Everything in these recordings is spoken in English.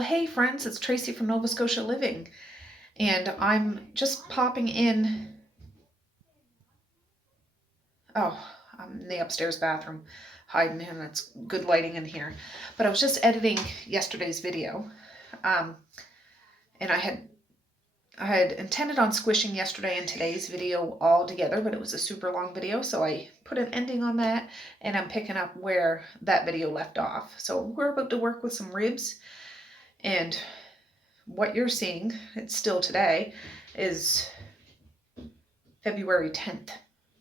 Well, hey friends, it's Tracey from Nova Scotia Living, and I'm just popping in. Oh, I'm in the upstairs bathroom hiding, and it's good lighting in here. But I was just editing yesterday's video, and I had intended on squishing yesterday and today's video all together, but it was a super long video, so I put an ending on that, and I'm picking up where that video left off. So we're about to work with some ribs, and what you're seeing, it's still today, is February 10th.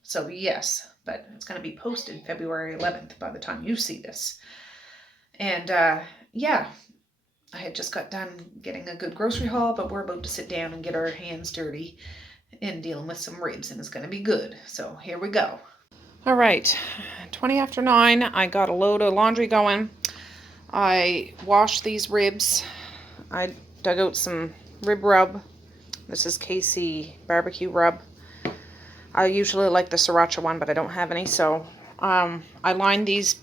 So yes, but it's going to be posted February 11th by the time you see this. And yeah, I had just got done getting a good grocery haul, but we're about to sit down and get our hands dirty in dealing with some ribs, and it's going to be good. So here we go. All right, 20 after 9, I got a load of laundry going. I washed these ribs. I dug out some rib rub. This is KC barbecue rub. I usually like the sriracha one, but I don't have any, so I lined these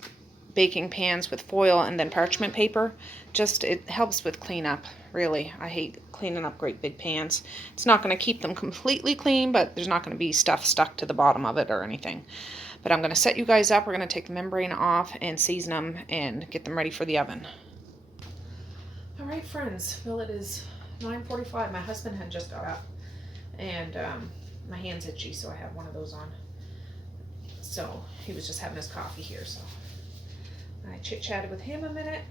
baking pans with foil and then parchment paper. Just, it helps with cleanup, really. I hate cleaning up great big pans. It's not going to keep them completely clean, but there's not going to be stuff stuck to the bottom of it or anything. But I'm going to set you guys up. We're going to take the membrane off and season them and get them ready for the oven. All right, friends. Well, it is 9:45. My husband had just got up, and my hand's itchy, so I have one of those on. So he was just having his coffee here, so I chit-chatted with him a minute.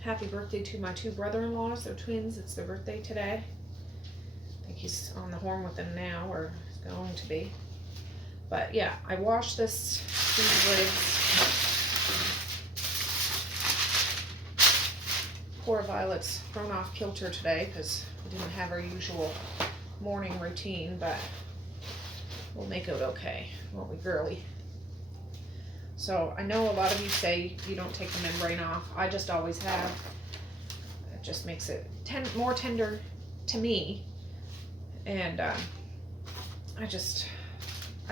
Happy birthday to my two brother-in-laws. They're twins. It's their birthday today. I think he's on the horn with them now, or is going to be. But yeah, I washed these ribs. Poor Violet's thrown off kilter today because we didn't have our usual morning routine, but we'll make it okay, won't we, girly? So I know a lot of you say you don't take the membrane off. I just always have. It just makes it more tender to me, and I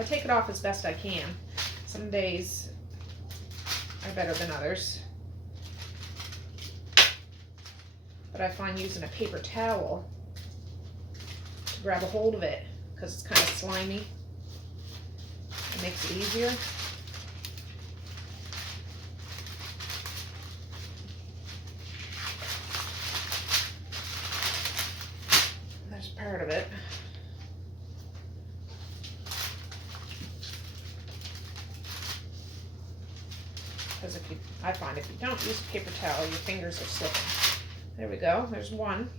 take it off as best I can. Some days are better than others, but I find using a paper towel to grab a hold of it, because it's kind of slimy, it makes it easier. That's part of it. Because I find if you don't use a paper towel, your fingers are slipping. There we go, there's one.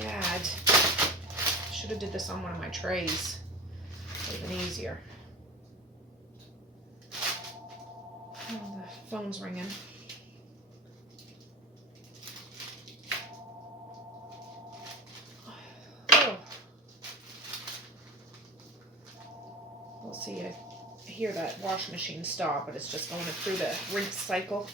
God, should have did this on one of my trays. Would have been easier. Oh, the phone's ringing. Oh. We'll see. I hear that wash machine stop, but it's just going through the rinse cycle.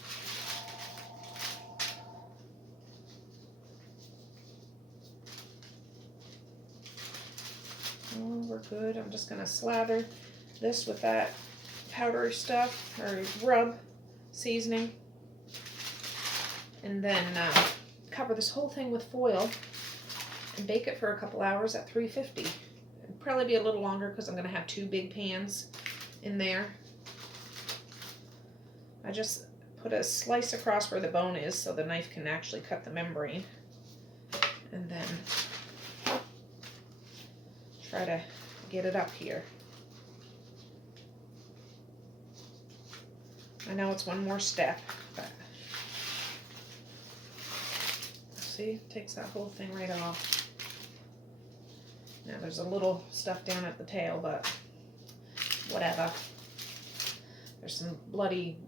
Oh, we're good. I'm just going to slather this with that powdery stuff, or rub seasoning, and then cover this whole thing with foil and bake it for a couple hours at 350. It'll probably be a little longer because I'm going to have two big pans in there. I just put a slice across where the bone is so the knife can actually cut the membrane, and then try to get it up here. I know it's one more step, but see, takes that whole thing right off. Now there's a little stuff down at the tail, but whatever. There's some bloody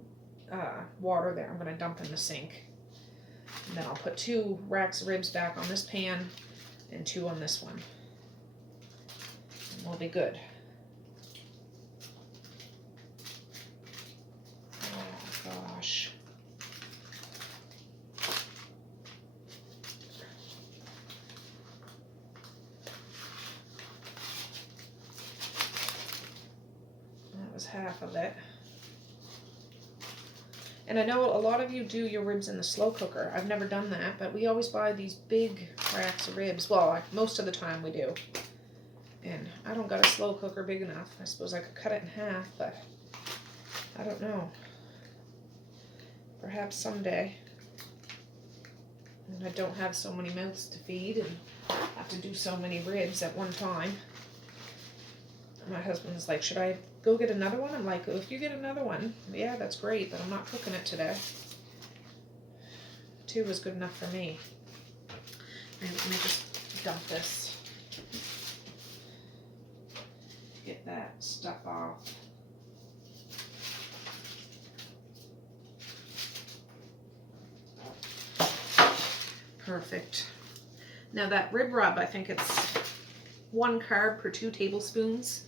water there. I'm going to dump in the sink. And then I'll put 2 racks of ribs back on this pan and 2 on this one. And we'll be good. Oh gosh. That was half of it. And I know a lot of you do your ribs in the slow cooker. I've never done that, but we always buy these big racks of ribs. Well, most of the time we do. And I don't got a slow cooker big enough. I suppose I could cut it in half, but I don't know. Perhaps someday. And I don't have so many mouths to feed and have to do so many ribs at one time. My husband's like, should I go get another one? I'm like, if you get another one, yeah, that's great, but I'm not cooking it today. 2 was good enough for me. And let me just dump this. Get that stuff off. Perfect. Now that rib rub, I think it's 1 carb per 2 tablespoons.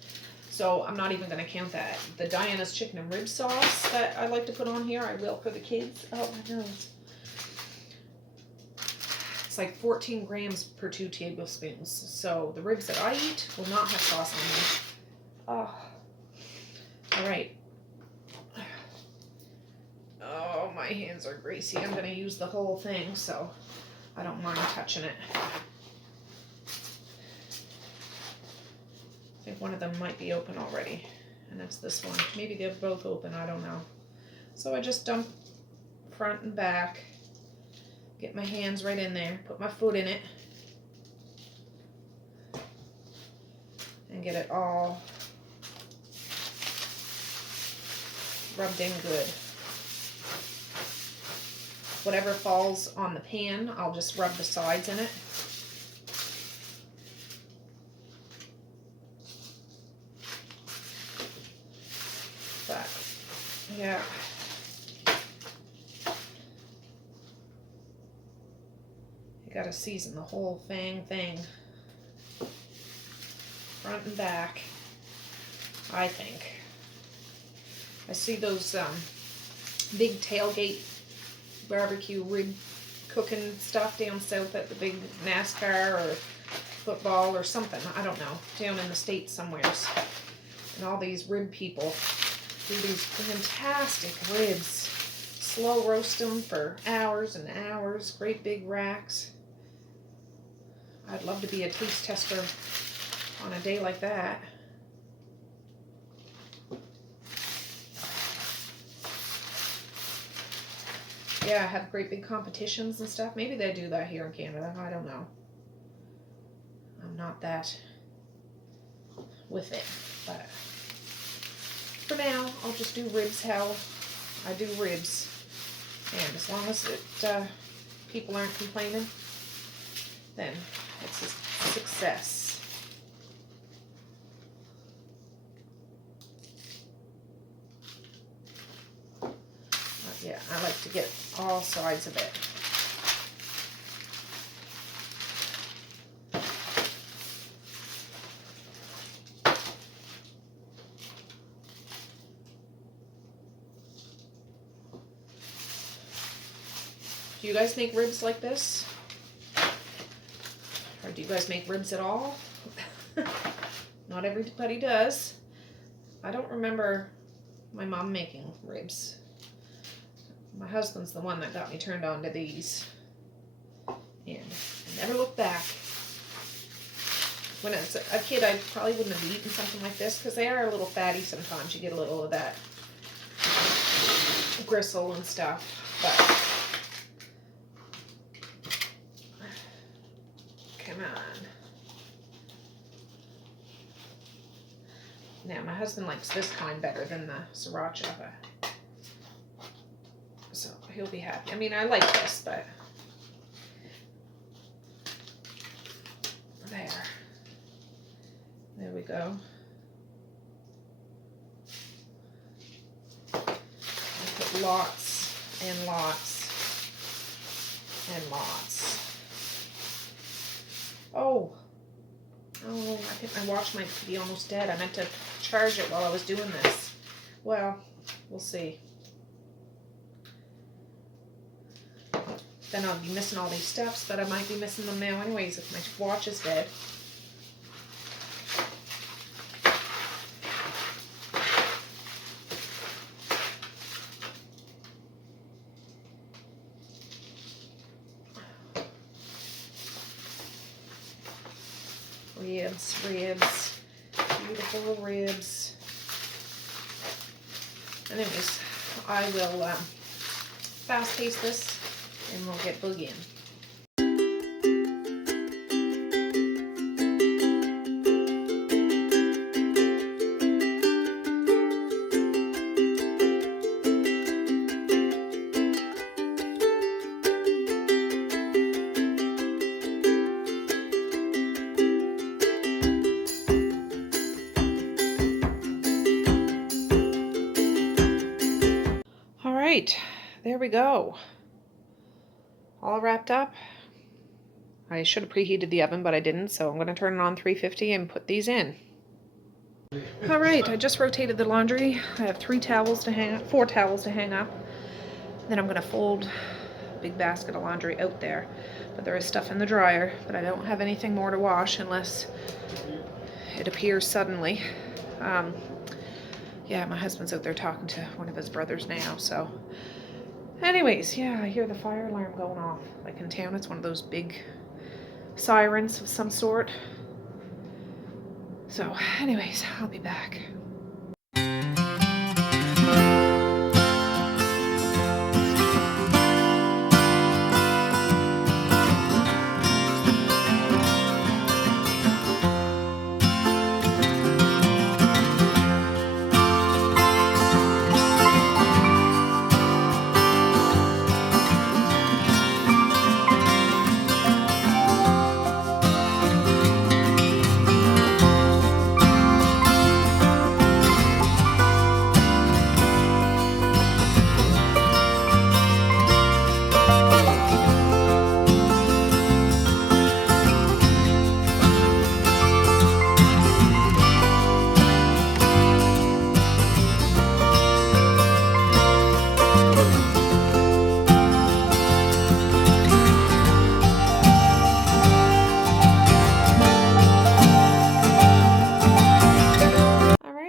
So I'm not even going to count that. The Diana's chicken and rib sauce that I like to put on here, I will for the kids. Oh, my nose. It's like 14 grams per 2 tablespoons. So the ribs that I eat will not have sauce on them. Oh. All right. Oh, my hands are greasy. I'm going to use the whole thing, so I don't mind touching it. I think one of them might be open already, and that's this one. Maybe they're both open, I don't know. So I just dump front and back, get my hands right in there, put my foot in it, and get it all rubbed in good. Whatever falls on the pan, I'll just rub the sides in it. But, yeah. You gotta season the whole thing. Front and back, I think. I see those big tailgate barbecue rib cooking stuff down south at the big NASCAR or football or something, I don't know, down in the States somewheres. And all these rib people do these fantastic ribs. Slow roast them for hours and hours, great big racks. I'd love to be a taste tester on a day like that. Yeah, have great big competitions and stuff. Maybe they do that here in Canada. I don't know. I'm not that with it. But for now, I'll just do ribs how I do ribs. And as long as people aren't complaining, then it's a success. Yeah, I like to get all sides of it. Do you guys make ribs like this? Or do you guys make ribs at all? Not everybody does. I don't remember my mom making ribs. My husband's the one that got me turned on to these. And I never looked back. When I was a kid, I probably wouldn't have eaten something like this because they are a little fatty sometimes. You get a little of that gristle and stuff. But come on. Now, my husband likes this kind better than the sriracha, but so he'll be happy. I mean, I like this, but there we go. I put lots and lots and lots. Oh, I think my watch might be almost dead. I meant to charge it while I was doing this. Well, we'll see. Then I'll be missing all these steps, but I might be missing them now anyways if my watch is dead. Ribs, ribs, beautiful ribs. Anyways, I will fast pace this and we'll get boogieing. Alright, there we go. All wrapped up. I should have preheated the oven, but I didn't, so I'm going to turn it on 350 and put these in. Alright, I just rotated the laundry. I have 4 towels to hang up. Then I'm going to fold a big basket of laundry out there. But there is stuff in the dryer, but I don't have anything more to wash unless it appears suddenly. Yeah, my husband's out there talking to one of his brothers now, so... Anyways, yeah, I hear the fire alarm going off. Like in town, it's one of those big sirens of some sort. So, anyways, I'll be back.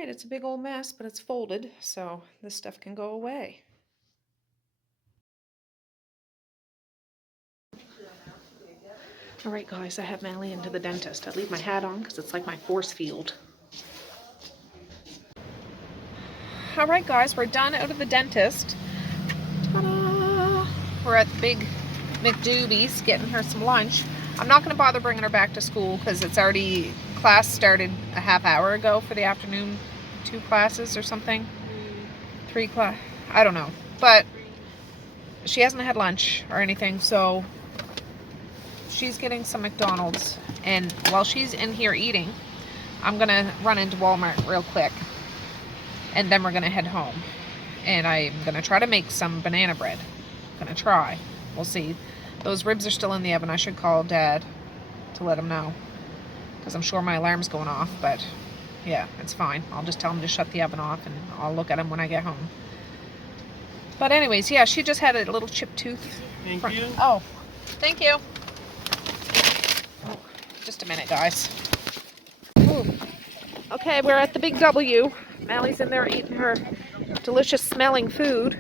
It's a big old mess, but it's folded, so this stuff can go away. Alright guys, I have Mally into the dentist. I leave my hat on because it's like my force field. Alright guys, we're done out of the dentist. Ta-da! We're at the big McDoobie's getting her some lunch. I'm not going to bother bringing her back to school because it's already, class started a half hour ago for the afternoon. 2 classes or something. 3 class, I don't know, but she hasn't had lunch or anything, so she's getting some McDonald's, and while she's in here eating, I'm gonna run into Walmart real quick, and then we're gonna head home, and I'm gonna try to make some banana bread. Gonna try, we'll see. Those ribs are still in the oven. I should call Dad to let him know, because I'm sure my alarm's going off, but yeah, it's fine. I'll just tell him to shut the oven off and I'll look at him when I get home. But anyways, yeah, she just had a little chipped tooth. Thank you. Oh, thank you. Oh, just a minute, guys. Ooh. Okay, we're at the Big W. Mally's in there eating her delicious smelling food.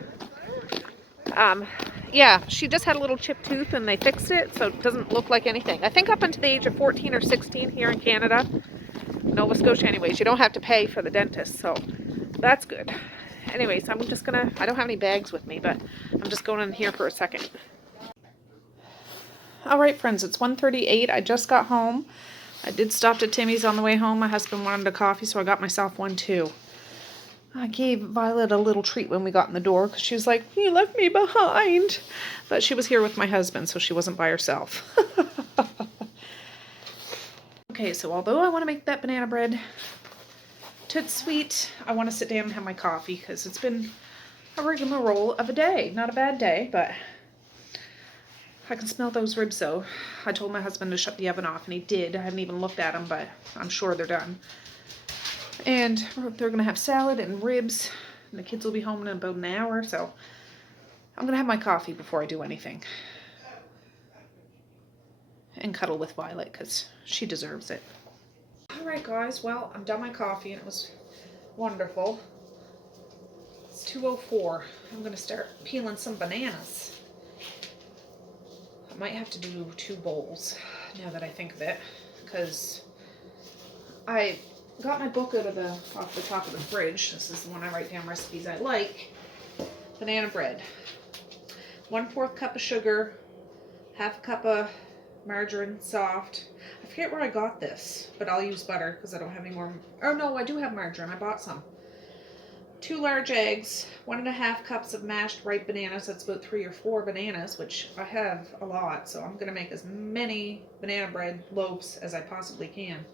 Yeah, she just had a little chipped tooth and they fixed it, so it doesn't look like anything. I think up until the age of 14 or 16 here in Canada, Nova Scotia anyways, you don't have to pay for the dentist, so that's good. Anyways, I'm just gonna, I don't have any bags with me, but I'm just going in here for a second. Alright friends, it's 1:38. I just got home. I did stop at Timmy's on the way home. My husband wanted a coffee, so I got myself one too. I gave Violet a little treat when we got in the door because she was like, you left me behind. But she was here with my husband, so she wasn't by herself. Okay, so although I want to make that banana bread toot sweet, I want to sit down and have my coffee because it's been a rigmarole of a day. Not a bad day, but I can smell those ribs though. I told my husband to shut the oven off and he did. I haven't even looked at them, but I'm sure they're done. And they're going to have salad and ribs, and the kids will be home in about an hour, so I'm going to have my coffee before I do anything. And cuddle with Violet because she deserves it. Alright guys, well, I'm done my coffee and it was wonderful. It's 2:04. I'm going to start peeling some bananas. I might have to do 2 bowls now that I think of it, because I got my book off the top of the fridge. This is the one I write down recipes I like. Banana bread. 1/4 cup of sugar, 1/2 cup of margarine, soft. I forget where I got this, but I'll use butter because I don't have any more. Oh no, I do have margarine. I bought some. 2 large eggs, 1½ cups of mashed ripe bananas. That's about 3 or 4 bananas, which I have a lot, so I'm going to make as many banana bread loaves as I possibly can.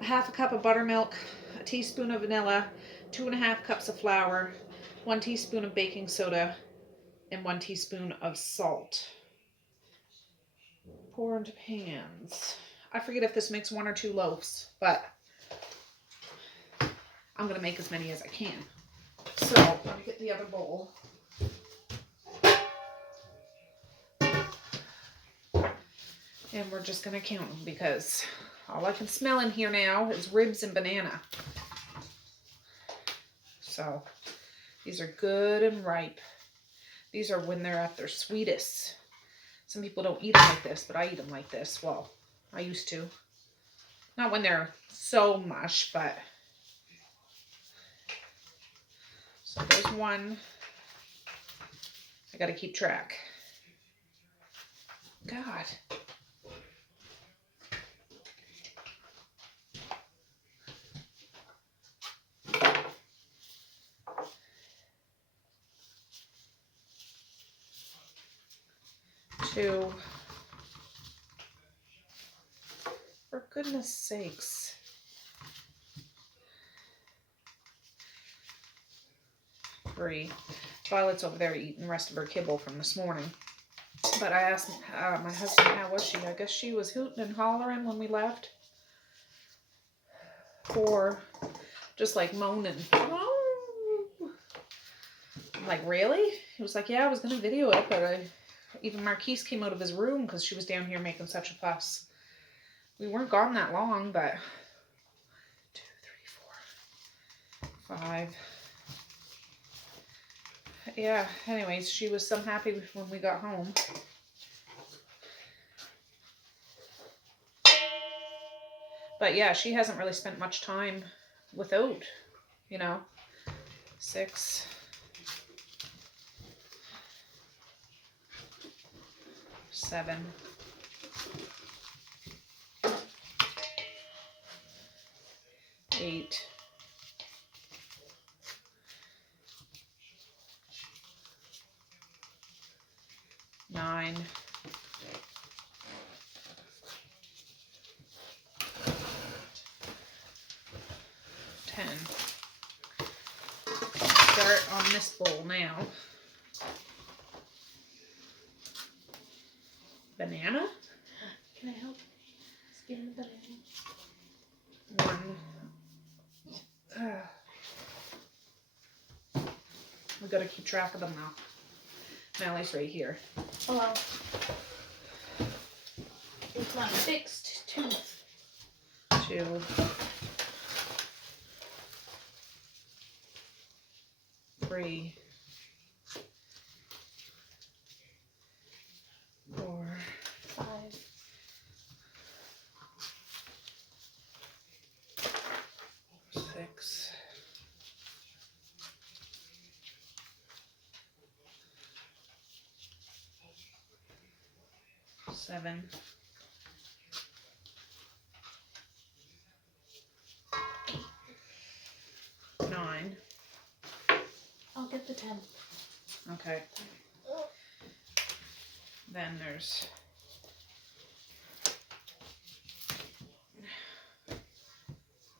1/2 cup of buttermilk, a teaspoon of vanilla, 2½ cups of flour, 1 teaspoon of baking soda, and 1 teaspoon of salt. Pour into pans. I forget if this makes 1 or 2 loaves, but I'm going to make as many as I can. So, let me get the other bowl. And we're just going to count them because all I can smell in here now is ribs and banana. So, these are good and ripe. These are when they're at their sweetest. Some people don't eat them like this, but I eat them like this. Well, I used to. Not when they're so mush, but... So there's 1. I gotta keep track. God. Two. For goodness sakes. 3. Violet's over there eating the rest of her kibble from this morning. But I asked my husband, how was she? I guess she was hooting and hollering when we left. Or just like moaning. I'm like, really? He was like, yeah, I was going to video it, but even Marquise came out of his room because she was down here making such a fuss. We weren't gone that long, but 2, 3, 4, 5. Yeah, anyways, she was so happy when we got home. But yeah, she hasn't really spent much time without, 6. 7. 8. 9. 10. Start on this bowl now. Banana? Can I help skin the banana? 1. We gotta keep track of them now. Mally's right here. Hello. It's not fixed tooth. 2. 3. 4. 5. 6. 7. 9. I'll get the 10th. Okay. Then there's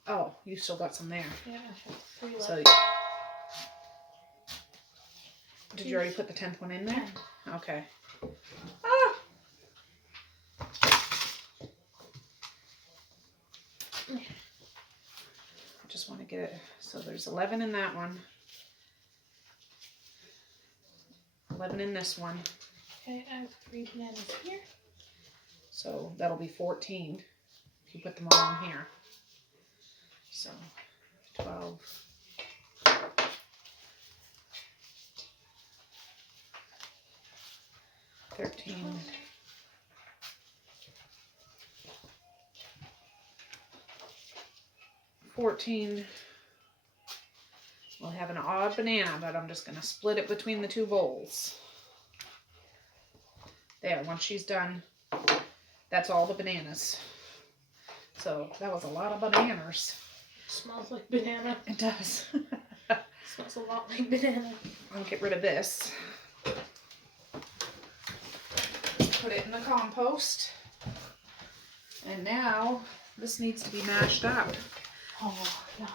oh, you still got some there. Yeah, I have 3 left. So did you already put the 10th one in there? 10. Okay. Ah! I just want to get it. So there's 11 in that one. 11 in this one. Okay, I have 3 bananas here. So that'll be 14 if you put them all in here. So 12. 13. 14. We'll have an odd banana, but I'm just going to split it between the two bowls. There, once she's done, that's all the bananas. So that was a lot of bananas. Smells like banana. It does. Smells a lot like banana. I'll get rid of this. Put it in the compost. And now this needs to be mashed up. Oh, yeah.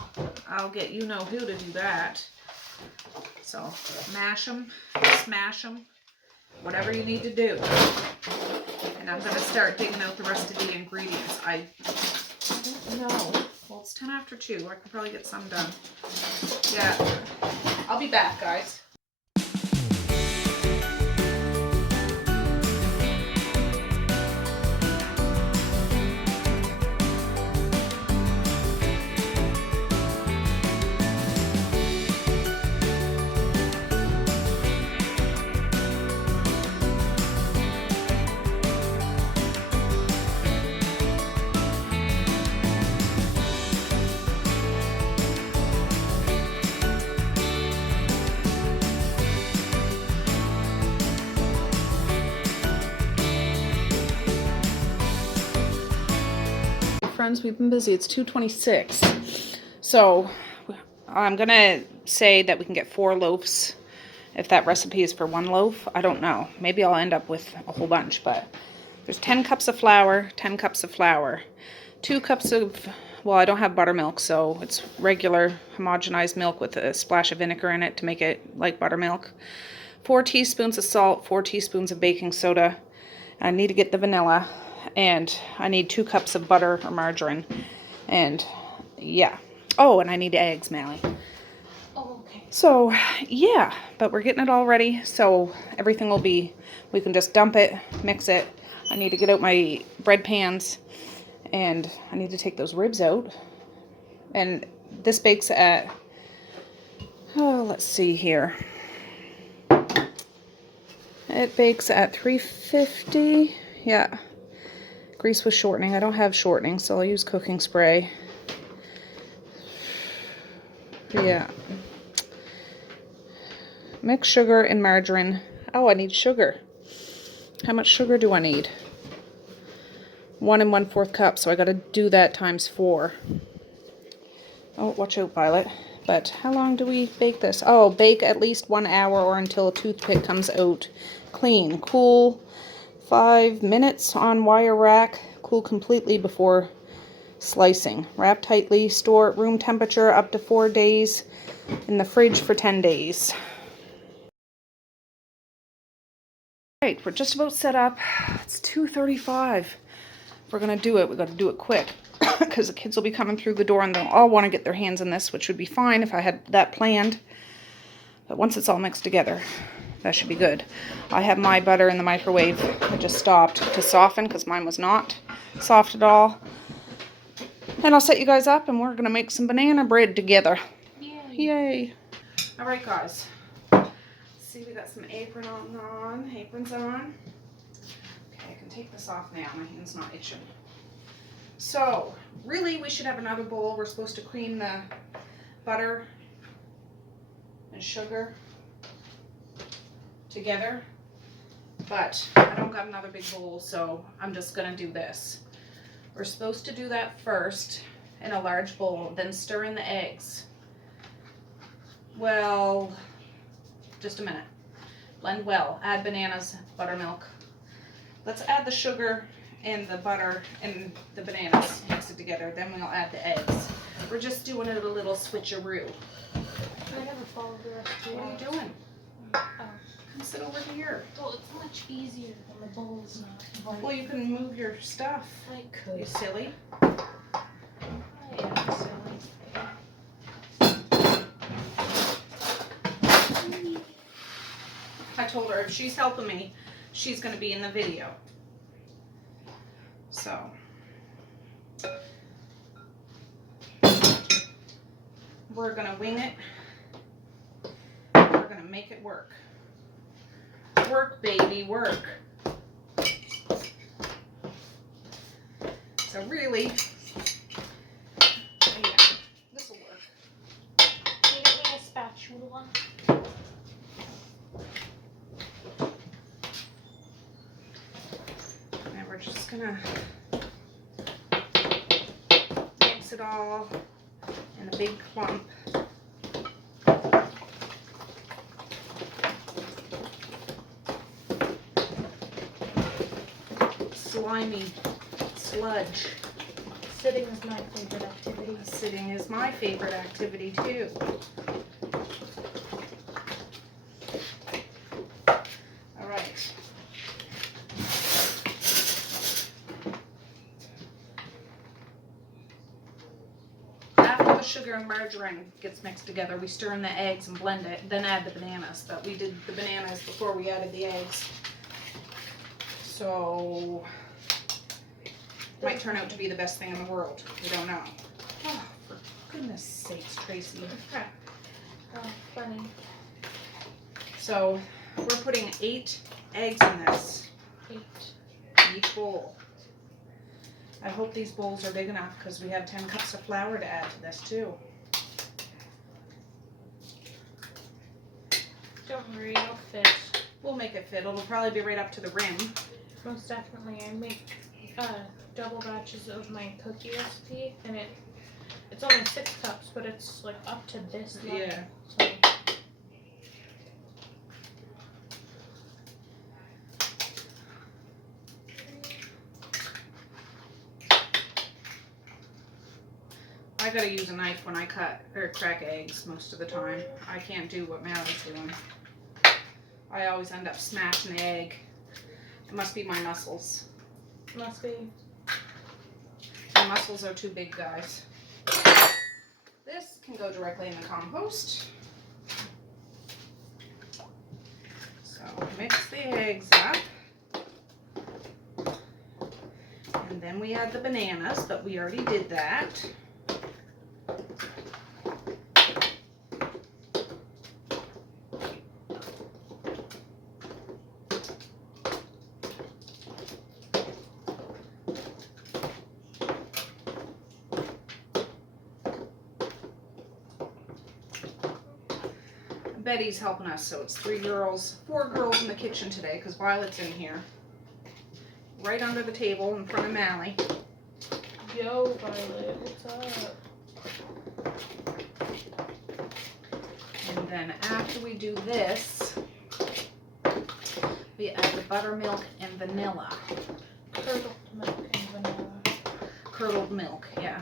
I'll get you know who to do that. So mash them, smash them, whatever you need to do. And I'm going to start digging out the rest of the ingredients. I don't know. Well, it's 10 after 2. I can probably get some done. Yeah. I'll be back, guys. Friends, we've been busy. It's 2:26. So I'm gonna say that we can get 4 loaves if that recipe is for 1 loaf. I don't know. Maybe I'll end up with a whole bunch, but there's 10 cups of flour, 10 cups of flour, 2 cups of, well, I don't have buttermilk, so it's regular homogenized milk with a splash of vinegar in it to make it like buttermilk. 4 teaspoons of salt, 4 teaspoons of baking soda. I need to get the vanilla. And I need 2 cups of butter or margarine. And yeah. Oh, and I need eggs, Mally. Oh, okay. So yeah, but we're getting it all ready. So everything will be, we can just dump it, mix it. I need to get out my bread pans. And I need to take those ribs out. And this bakes at, oh, let's see here. It bakes at 350. Yeah. Grease with shortening. I don't have shortening, so I'll use cooking spray. Yeah. Mix sugar and margarine. Oh, I need sugar. How much sugar do I need? 1 1/4 cup, so I gotta do that times 4. Oh, watch out, Violet. But how long do we bake this? Oh, bake at least 1 hour or until a toothpick comes out clean. Cool 5 minutes on wire rack. Cool completely before slicing. Wrap tightly. Store at room temperature up to 4 days. In the fridge for 10 days. Right, we're just about set up. It's 2:35. If we're going to do it, we've got to do it quick. Because the kids will be coming through the door and they'll all want to get their hands in this, which would be fine if I had that planned. But once it's all mixed together, that should be good. I have my butter in the microwave. I just stopped to soften because mine was not soft at all. And I'll set you guys up and we're going to make some banana bread together. Yay. Yay. All right, guys. See, we got some aprons on. Okay, I can take this off now. My hand's not itching. So, really, we should have another bowl. We're supposed to cream the butter and sugar together, but I don't got another big bowl, so I'm just gonna do this. We're supposed to do that first in a large bowl, then stir in the eggs. Well, just a minute. Blend well, add bananas, buttermilk. Let's add the sugar and the butter and the bananas, mix it together, then we'll add the eggs. We're just doing it a little switcheroo. I never followed the recipe. What are you doing? Oh. Come sit over here. Well, it's much easier when the bowl's not. Well, you can move your stuff. I could. You silly. I am silly. I told her if she's helping me, she's going to be in the video. So. We're going to wing it. We're going to make it work. Work, baby, work. So really, yeah, one. And we're just gonna mix it all in a big clump. Slimy sludge. Sitting is my favorite activity. Sitting is my favorite activity too. All right. After the sugar and margarine gets mixed together, we stir in the eggs and blend it, then add the bananas. But we did the bananas before we added the eggs. So might turn out to be the best thing in the world. We don't know. Oh, for goodness sakes, Tracy. Oh, funny. So we're putting 8 eggs in this, 8. in each bowl. I hope these bowls are big enough because we have 10 cups of flour to add to this too. Don't worry, it'll fit. We'll make it fit. It'll probably be right up to the rim. Most definitely. I make double batches of my cookie recipe, and it's only 6 cups, but it's like up to this level. Yeah. So. I gotta use a knife when I cut or crack eggs most of the time. I can't do what Mallory's doing. I always end up smashing the egg. It must be my muscles. Must be. My muscles are too big, guys. This can go directly in the compost. So mix the eggs up. And then we add the bananas, but we already did that. Betty's helping us, so it's 4 girls in the kitchen today because Violet's in here. Right under the table in front of Mally. Yo, Violet, what's up? And then after we do this, we add the buttermilk and vanilla. Curdled milk and vanilla. Curdled milk, yeah.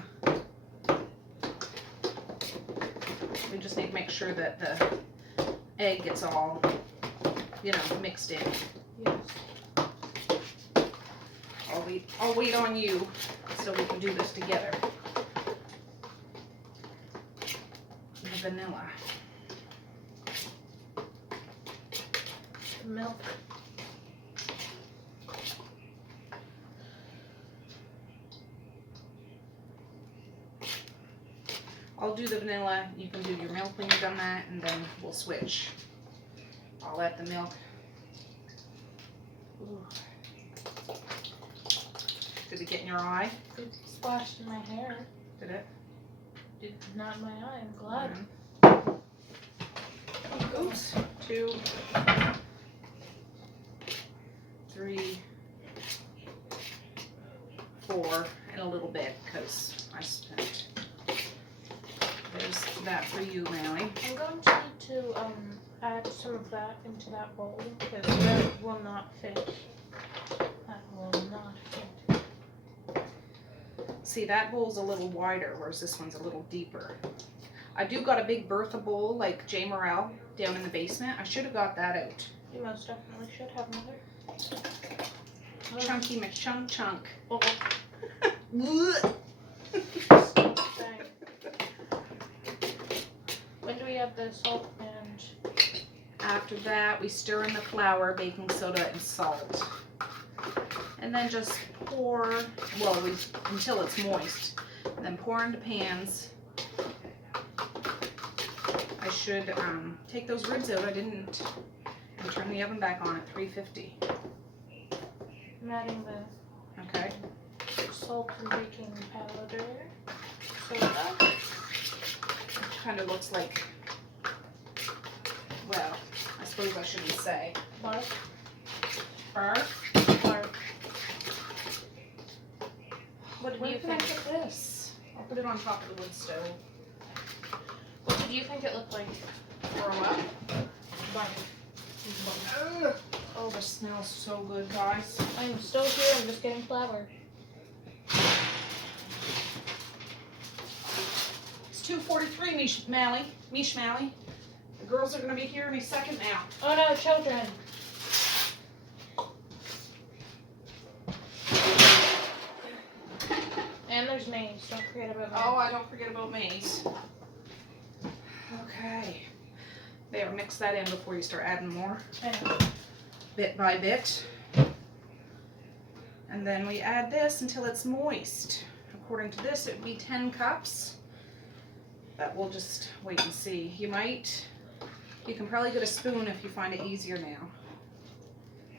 We just need to make sure that the egg gets all, mixed in. Yes. I'll wait on you so we can do this together. The vanilla. The milk. I'll do the vanilla, you can do your milk when you've done that, and then we'll switch. I'll add the milk. Ooh. Did it get in your eye? It splashed in my hair. Did it? Did not in my eye. I'm glad. Oops. 2, 3, 4, and a little bit because I spent. There's that for you, Mally. I'm going to need to add some of that into that bowl because that will not fit. That will not fit. See, that bowl's a little wider, whereas this one's a little deeper. I do got a big Bertha bowl like J. Morrell down in the basement. I should have got that out. You most definitely should have another. Chunky chunk. Oh. Dang. When do we add the salt and... After that, we stir in the flour, baking soda, and salt. And then just pour, until it's moist. And then pour into pans. I should take those ribs out. I didn't. And turn the oven back on at 350. I'm adding the Okay. salt and baking powder. Soda. Kind of looks like suppose I shouldn't say. Bark. Bark. Bark. What did Where you can I think? put this? I'll put it on top of the wood stove. What did you think it looked like? Throw up. Bark. Ugh. Oh, this smells so good, guys. I'm still here. I'm just getting flour. It's 2:43, Mish Mally. The girls are gonna be here any second now. Oh no, children. And there's maize. Don't forget about maize. Oh, I don't forget about maize. Okay. There, mix that in before you start adding more. Yeah. Bit by bit. And then we add this until it's moist. According to this, it would be 10 cups. But we'll just wait and see. You can probably get a spoon if you find it easier now.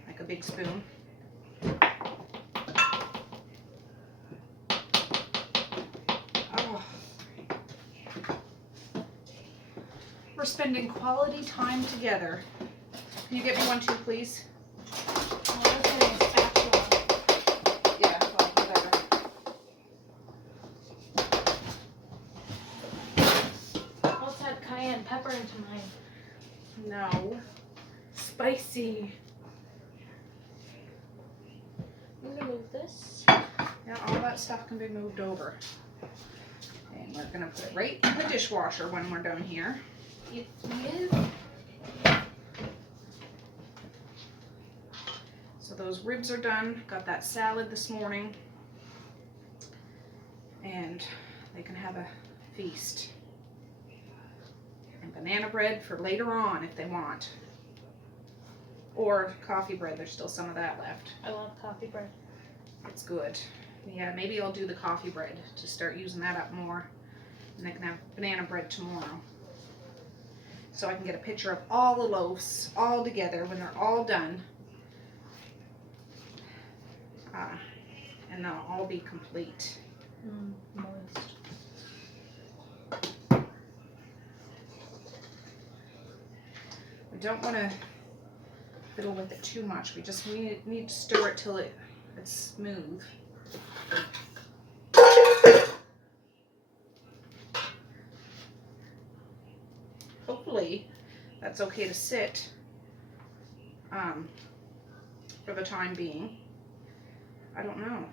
Like a big spoon. Oh. We're spending quality time together. Can you get me one too, please? Oh, I'm getting a spatula. Yeah, well, whatever. Let's add cayenne pepper into mine. No. Spicy. I'm gonna move this. Yeah, all that stuff can be moved over. And we're gonna put it right in the dishwasher when we're done here. Yes, yes. So those ribs are done. Got that salad this morning. And they can have a feast. And banana bread for later on if they want. Or coffee bread, there's still some of that left. I love coffee bread. It's good. Yeah, maybe I'll do the coffee bread to start using that up more. And they can have banana bread tomorrow. So I can get a picture of all the loaves all together when they're all done. And they'll all be complete. Moist. We don't want to fiddle with it too much. We just need to stir it till it's smooth. Hopefully that's okay to sit for the time being. I don't know.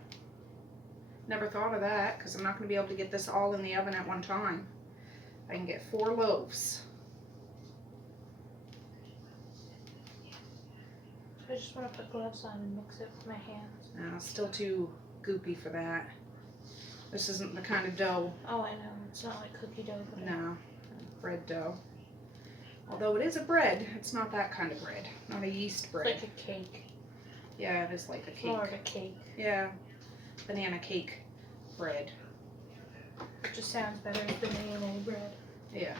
Never thought of that because I'm not going to be able to get this all in the oven at one time. I can get 4 loaves. I just want to put gloves on and mix it with my hands. It's still too goopy for that. This isn't the kind of dough. Oh, I know. It's not like cookie dough. But No, bread dough. Although it is a bread, it's not that kind of bread. Not a yeast it's bread. like a cake. Yeah, it is like a It's more of cake. a cake. Yeah, banana cake bread. It just sounds better than banana bread. Yeah.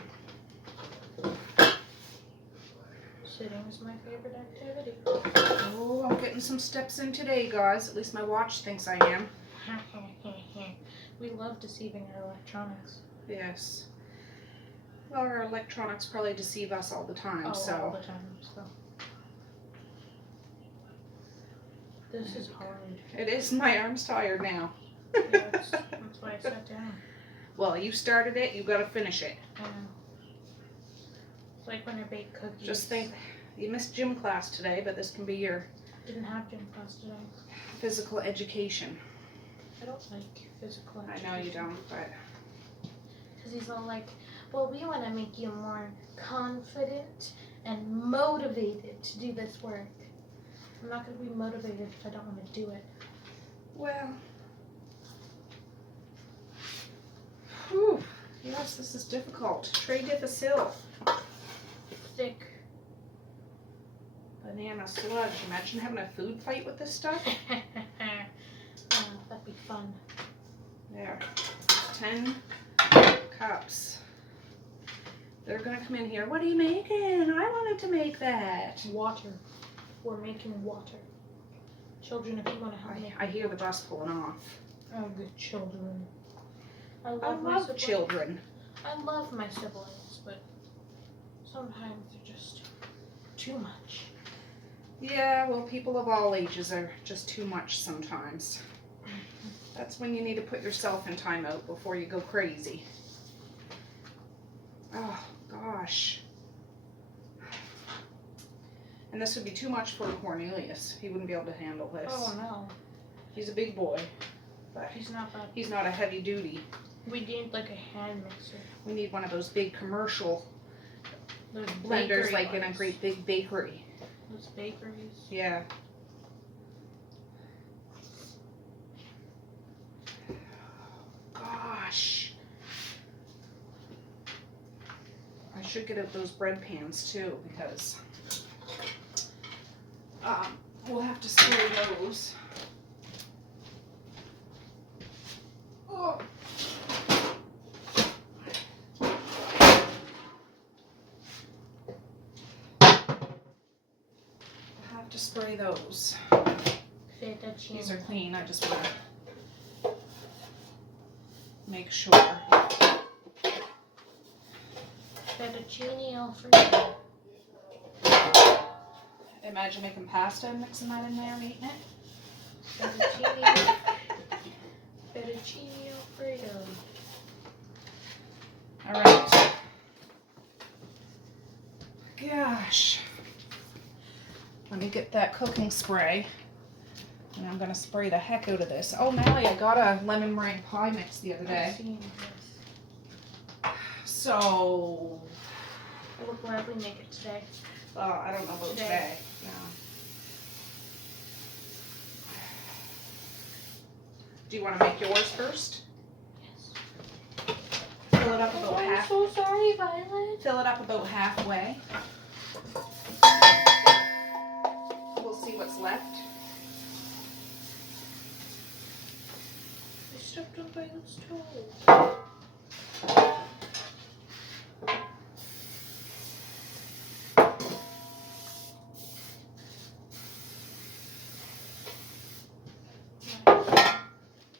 Sitting is my favorite activity. Oh, I'm getting some steps in today, guys. At least my watch thinks I am. We love deceiving our electronics. Yes. Well, our electronics probably deceive us all the time, All so. the time. So. This is hard. It is. My arm's tired now. Yeah, that's why I sat down. Well, you started it, you gotta finish it. I know. It's like when I bake cookies. Just think, you missed gym class today, but this can be your Didn't have gym class today. physical education. I don't like physical I education. know you don't, but Because he's all like, well, we want to make you more confident and motivated to do this work. I'm not going to be motivated if I don't want to do it. well. Whew. Yes, this is difficult. Très difficile. Thick. Banana sludge. Imagine having a food fight with this stuff. Oh, that'd be fun. There. 10 cups. They're gonna come in here. What are you making? I wanted to make that. Water. We're making water. Children, if you want to help me. I hear the bus pulling off. Oh, good children. I I love my love siblings. children. I love my siblings, but sometimes they're just too much. Yeah, well, people of all ages are just too much sometimes. That's when you need to put yourself in timeout before you go crazy. Oh, gosh. And this would be too much for Cornelius. He wouldn't be able to handle this. Oh no, He's a big boy, but he's not bad. he's not a heavy duty. We need like a hand mixer. We need one of those big commercial Those blenders, bakery like in a ones. great big bakery. Those bakeries. Yeah. Gosh. I should get out those bread pans too, because we'll have to spray those. Oh. I'll have to spray those. These are clean. I just want to make sure. Fettuccine Alfredo. Imagine making pasta and mixing that in there and eating it. Fettuccine Alfredo. All right. Gosh. Let me get that cooking spray. And I'm going to spray the heck out of this. Oh, Mally, I got a lemon meringue pie mix the other day. I've seen this. So, I will gladly make it today. I don't know about today. Yeah. Do you want to make yours first? Yes. Fill it up about I'm half. so sorry, Violet. Fill it up about halfway. We'll see what's left. I stepped on Violet's toe.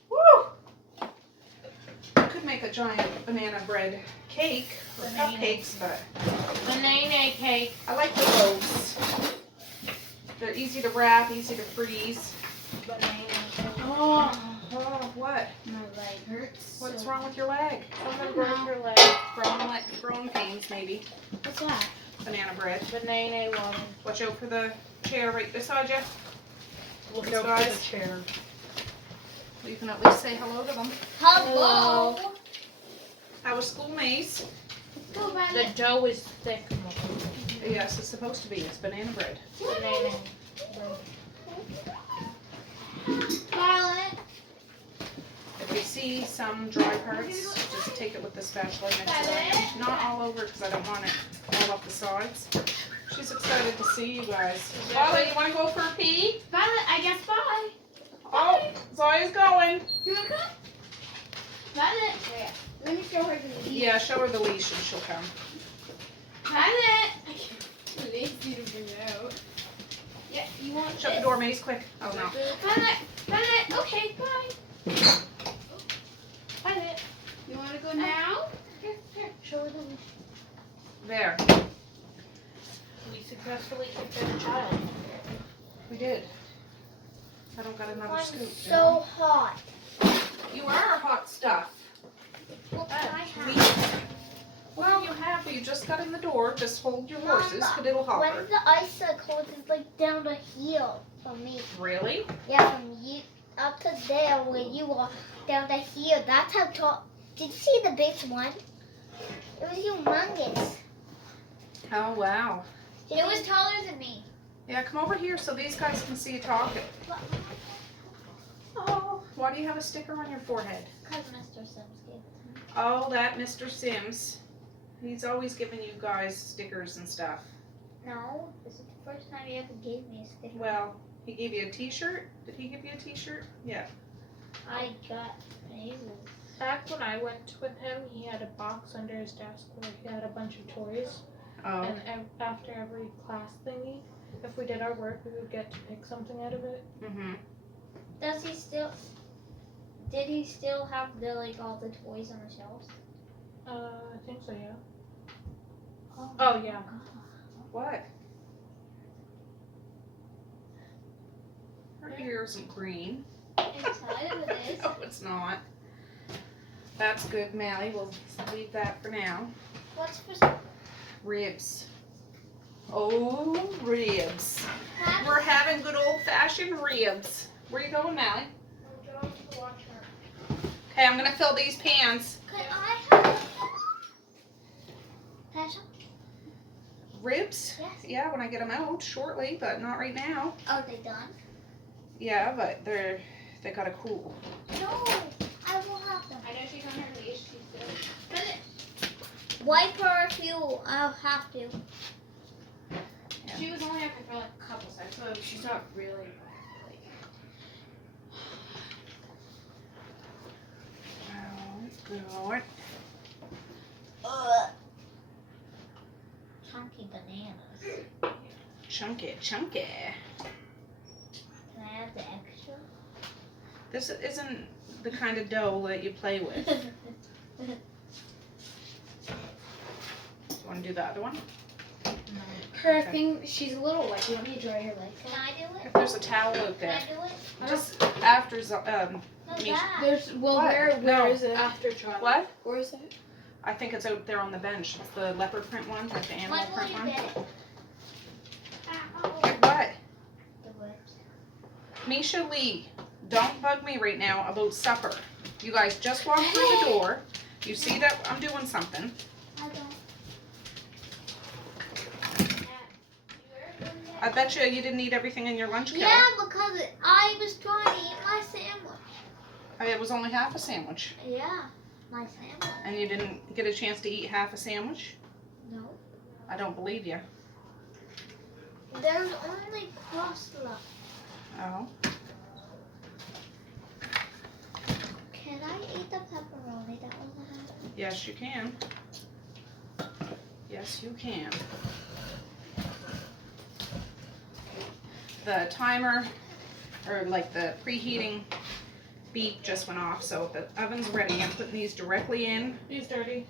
Woo! I could make a giant banana bread cake or Banana. cupcakes, but Banana cake. I like the loaves. They're easy to wrap, easy to freeze. Banana cake. Oh, what? My leg hurts. What's wrong with your leg? Someone broke your leg. Growing pains, maybe. What's that? Banana bread. Banana water. Watch out for the chair right beside you. Look These out for guys. the chair. You can at least say hello to them. Hello. How was school, Mace? The dough is thick. Yes, it's supposed to be. It's banana bread. Banana. Violet. If you see some dry parts, just take it with the spatula and mix it in. Not all over because I don't want it all up the sides. She's excited to see you guys. Violet, you want to go for a pee? Violet, I guess bye. Oh, Zoya's going. You wanna come? Violet. Yeah. Let me show her the leash. Yeah, show her the leash and she'll come. Violet. I can't. Too lazy to bring it out. Yeah, you want Shut the this? door, Mace, quick. Oh, no. Violet. Violet. Okay, bye. Violet. You want to go now? Here, show her the leash. There. We successfully kicked out a child. We did. I don't got another scoop. So hot. You are hot stuff. What can I We, have? well, you have, but you just got in the door. Just hold your horses, but it'll When hover. the icicle is like down the heel for me. Really? Yeah, from you up to there where you are down the heel. That's how tall. Did you see the big one? It was humongous. Oh, wow. It was taller than me. Yeah, come over here so these guys can see you talking. Oh, why do you have a sticker on your forehead? Because Mr. Sims gave it to me. Oh, that Mr. Sims. He's always giving you guys stickers and stuff. No, this is the first time he ever gave me a sticker. Well, he gave you a t-shirt? Did he give you a t-shirt? Yeah. I got mazes. Back when I went with him, he had a box under his desk where he had a bunch of toys. Oh. And after every class thingy, if we did our work, we would get to pick something out of it. Mm-hmm. Does he still? Did he still have the all the toys on the shelves? I think so, yeah. Oh, Oh, yeah. God. What? Her hair isn't green. Inside of it is. No, it's not. That's good, Mally. We'll leave that for now. What's for Ribs. Oh, ribs. Huh? We're having good old-fashioned ribs. Where you going, Mally? I'm going to watch her. Okay, I'm gonna fill these pans. Could I have Passion? Ribs? Yes. Yeah, when I get them out shortly, but not right now. Are they done? Yeah, but they gotta cool. No, I will have them. I know she's on her leash. She's good. Wipe her if I'll have to. Yeah. She was only up for like a couple seconds, so she's not really like. Oh, good. Chunky bananas. Chunky, chunky. Can I have the extra? This isn't the kind of dough that you play with. You want to do the other one? Her Okay. thing, she's a little wet. You want me to dry her legs? Can I do it? If there's a towel out Can there, I do it? just after What's me- that? There's What? where No. is it? After Charlie. What? Where is it? I think it's out there on the bench. It's the leopard print one, like the animal When will print you one. get it? Get what? The ribs. Misha Lee, don't bug me right now about supper. You guys just walk through the door. You see that I'm doing something. I don't. I bet you didn't eat everything in your lunch kit. Yeah, because I was trying to eat my sandwich. It was only half a sandwich. Yeah, my sandwich. And you didn't get a chance to eat half a sandwich? No. I don't believe you. There's only crust left. Oh. Can I eat the pepperoni that was left? Yes, you can. Yes, you can. The timer, or like the preheating beep just went off, so the oven's ready. I'm putting these directly in. These dirty.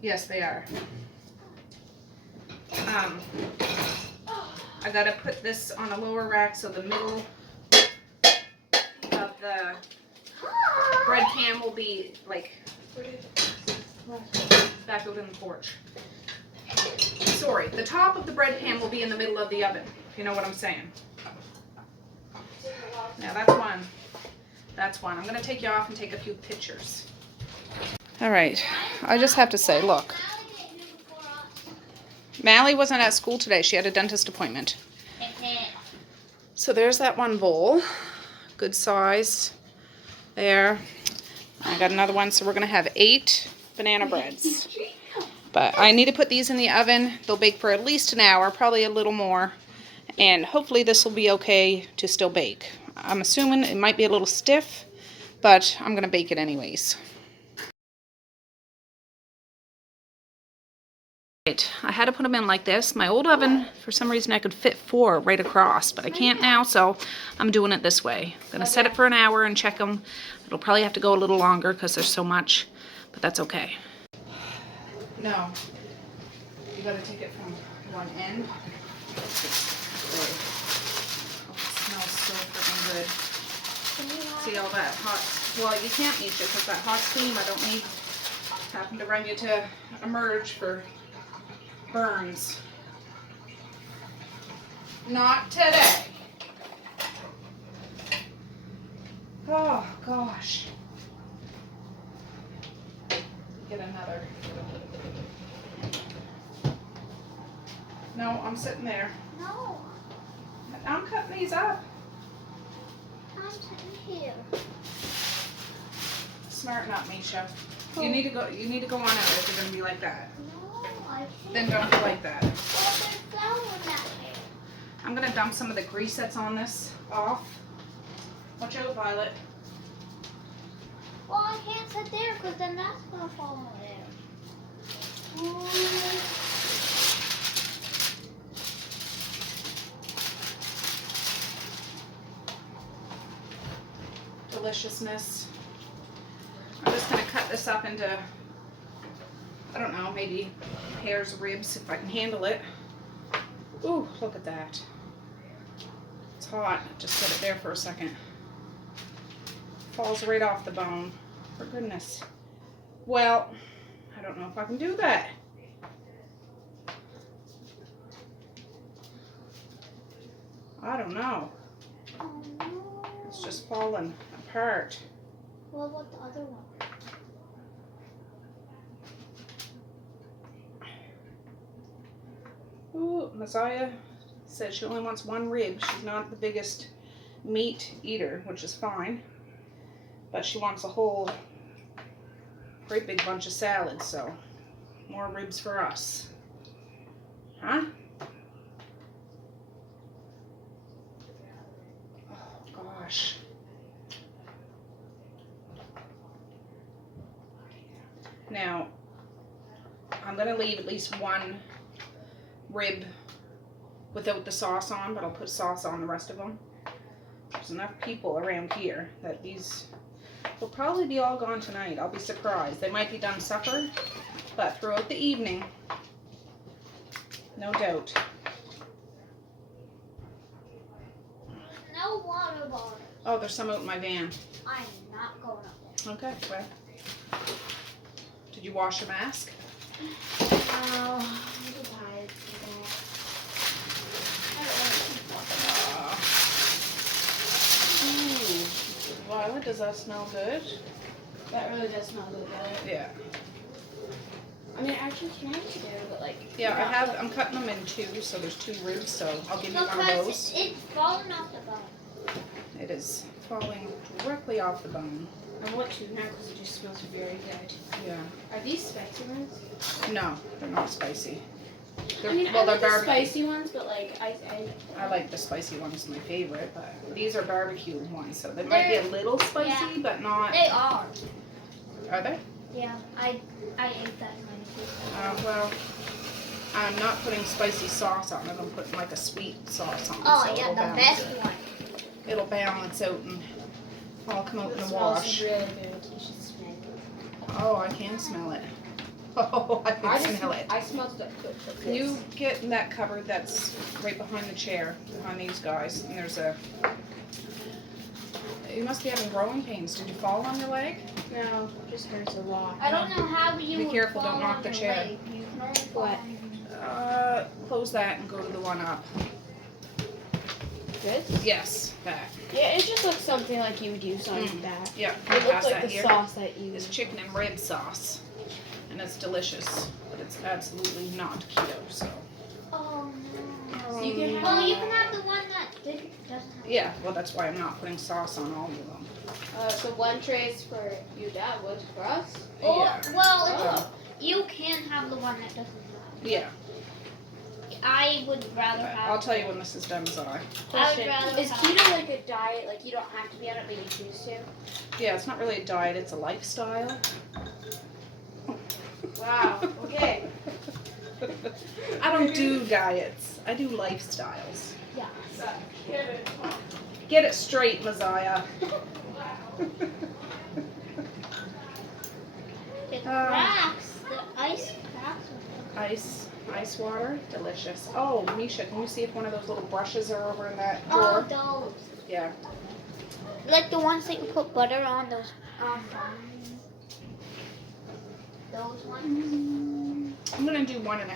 Yes, they are. I gotta put this on a lower rack so the middle of the bread pan will be like back out in the porch. Sorry, the top of the bread pan will be in the middle of the oven, if you know what I'm saying. Now that's one. That's one. I'm gonna take you off and take a few pictures. All right, I just have to say, look. Mally wasn't at school today. She had a dentist appointment. So there's that one bowl. Good size. There. I got another one, so we're gonna have 8 banana breads. But I need to put these in the oven. They'll bake for at least an hour, probably a little more. And hopefully this will be okay to still bake. I'm assuming it might be a little stiff, but I'm gonna bake it anyways. Right, I had to put them in like this. My old oven, for some reason I could fit 4 right across, but I can't now, so I'm doing it this way. I'm gonna set it for an hour and check them. It'll probably have to go a little longer because there's so much, but that's okay. No, you gotta take it from one end. Oh, it smells so freaking good. See all that hot, well you can't eat it because that hot steam, I don't need having to run you to emerge for burns. Not today. Oh gosh. Get another. No, I'm sitting there. No, I'm cutting these up. I'm sitting here. Smarten up, Misha. You need to go on out if you're gonna be like that. No, I can't. Then don't be like that. Well, there's flour in that here. I'm gonna dump some of the grease that's on this off. Watch out, Violet. Well, I can't sit there because then that's going to fall in there. Ooh. Deliciousness. I'm just gonna cut this up into, I don't know, maybe pairs of ribs if I can handle it. Ooh, look at that. It's hot. Just set it there for a second. Falls right off the bone. For goodness. Well, I don't know if I can do that. I don't know. Oh no. It's just falling apart. What about the other one? Ooh, Messiah said she only wants one rib. She's not the biggest meat eater, which is fine. But she wants a whole great big bunch of salad, so more ribs for us. Huh? Oh gosh. Now, I'm gonna leave at least one rib without the sauce on, but I'll put sauce on the rest of them. There's enough people around here that these will probably be all gone tonight. I'll be surprised. They might be done supper, but throughout the evening, no doubt. No water bottle. Oh, there's some out in my van. I'm not going up there. Okay, well. Did you wash your mask? No, I'm too tired for that. Ooh, Violet, does that smell good? That really does smell good, though. Yeah. I mean, actually, can I do, but like. Yeah, I'm cutting them in two, so there's 2 ribs, so I'll give you one of Because those. it's falling off the bone. It is falling directly off the bone. I want to now because it just smells very good. Yeah. Are these spicy ones? No, they're not spicy. They're, I mean, well, I like they're the barbecue. spicy ones, but like I like the spicy ones, my favorite, but these are barbecue ones, so they might be a little spicy, yeah. but not. They are. Are they? Yeah, I ate that many. Well, I'm not putting spicy sauce on it. I'm putting like a sweet sauce on it. Oh so yeah, it'll the balance best it. one. It'll balance out and all come out in a smells wash. really good. You should smell it. Oh, I can smell it. Oh, I can smell it. I smelled it good. Can you get in that cupboard that's right behind the chair, behind these guys? And there's a. You must be having growing pains. Did you fall on your leg? No, it just hurts a lot. I don't know how you Be would careful, don't fall knock on the your chair. leg. You can only fall What? on your- Close that and go to the one up. This? Yes, that. Yeah, it just looks something like you would use on that. Yeah, It pass looks like that the here. sauce that you. It's chicken and rib sauce, and it's delicious, but it's absolutely not keto. So. Oh no. So you can have. Well, you can have the one that doesn't have. Yeah, well, that's why I'm not putting sauce on all of them. So one tray is for your dad, what's for us? Or, Yeah. well, Oh. you can have the one that doesn't have. Yeah, I would rather but have. I'll tell you when this is done, Zai. I would rather Is have. keto like a diet? Like you don't have to be on it, but you choose to? Yeah, it's not really a diet; it's a lifestyle. Wow. Okay. I don't do diets. I do lifestyles. Yeah. Get it straight, Messiah. The cracks, the ice cracks. Ice water, delicious. Oh, Misha, can you see if one of those little brushes are over in that Oh, drawer? those. Yeah. Like the ones that you put butter on, those. Those ones. I'm gonna do 1.5,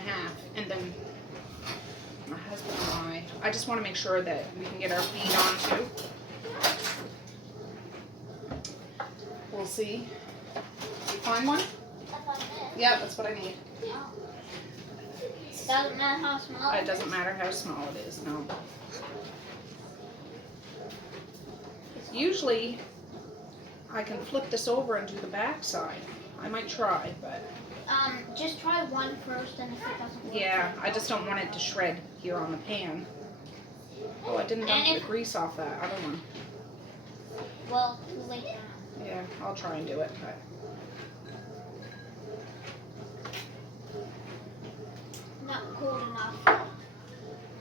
and then my husband and I just want to make sure that we can get our feet on too. We'll see. You find one? Yeah, that's what I need. Doesn't matter how small. It doesn't matter how small it is, no. Usually, I can flip this over and do the back side. I might try, but Just try one first, and if it doesn't work. yeah, I just don't want it to shred here on the pan. Oh, I didn't dump the grease off that other one. Well, too late now. Yeah, I'll try and do it, but Not cold enough.